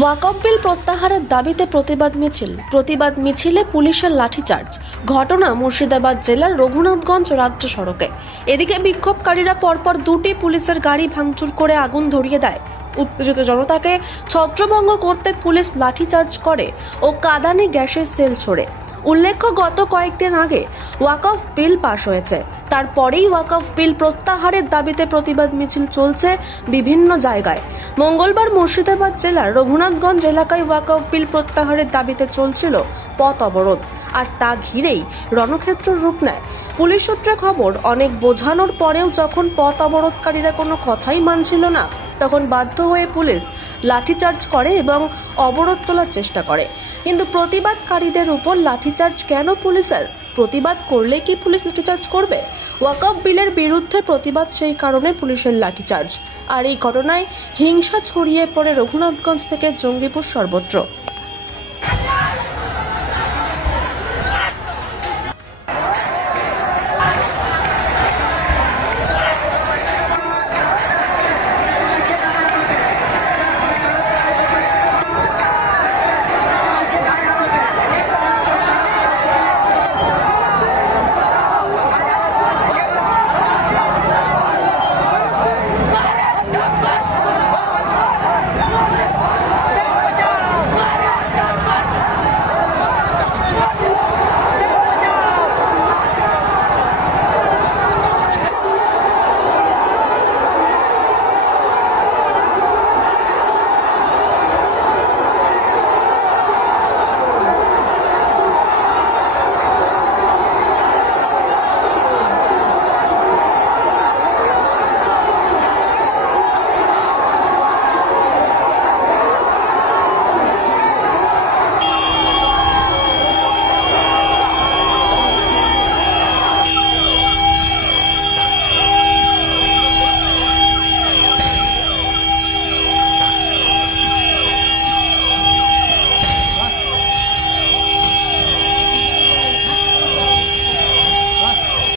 ওয়াকফ বিল প্রত্যাহারের দাবিতে প্রতিবাদ মিছিলে পুলিশের লাঠিচার্জ। ঘটনা মুর্শিদাবাদ জেলার রঘুনাথগঞ্জ রাজ্য সড়কে। এদিকে বিক্ষোভকারীরা পরপর দুটি পুলিশের গাড়ি ভাঙচুর করে আগুন ধরিয়ে দেয়। উত্তেজিত জনতাকে ছত্রভঙ্গ করতে পুলিশ লাঠিচার্জ করে ও কাঁদানে গ্যাসের সেল ছোড়ে। উল্লেখ্য, গত কয়েকদিন আগে ওয়াকফ বিল পাশ হয়েছে। তারপরেই ওয়াকফ বিল প্রত্যাহারের দাবিতে প্রতিবাদ মিছিল চলছে বিভিন্ন জায়গায়। মঙ্গলবার মুর্শিদাবাদ জেলার রঘুনাথগঞ্জ এলাকায় ওয়াকফ বিল প্রত্যাহারের দাবিতে চলছিল পথ অবরোধ, আর তা ঘিরেই রণক্ষেত্রের রূপ নেয়। পুলিশ সূত্রে খবর, অনেক বোঝানোর পরেও যখন পথ অবরোধকারীরা কোনো কথাই মানছিল না, তখন বাধ্য হয়ে পুলিশ লাঠিচার্জ করে এবং অবরোধ তোলার চেষ্টা করে। কিন্তু প্রতিবাদকারীদের উপর লাঠিচার্জ কেন পুলিশের? প্রতিবাদ করলে কি পুলিশ লাঠিচার্জ করবে? ওয়াকফ বিলের বিরুদ্ধে প্রতিবাদ, সেই কারণে পুলিশের লাঠিচার্জ। আর এই ঘটনায় হিংসা ছড়িয়ে পড়ে রঘুনাথগঞ্জ থেকে জঙ্গিপুর সর্বত্র।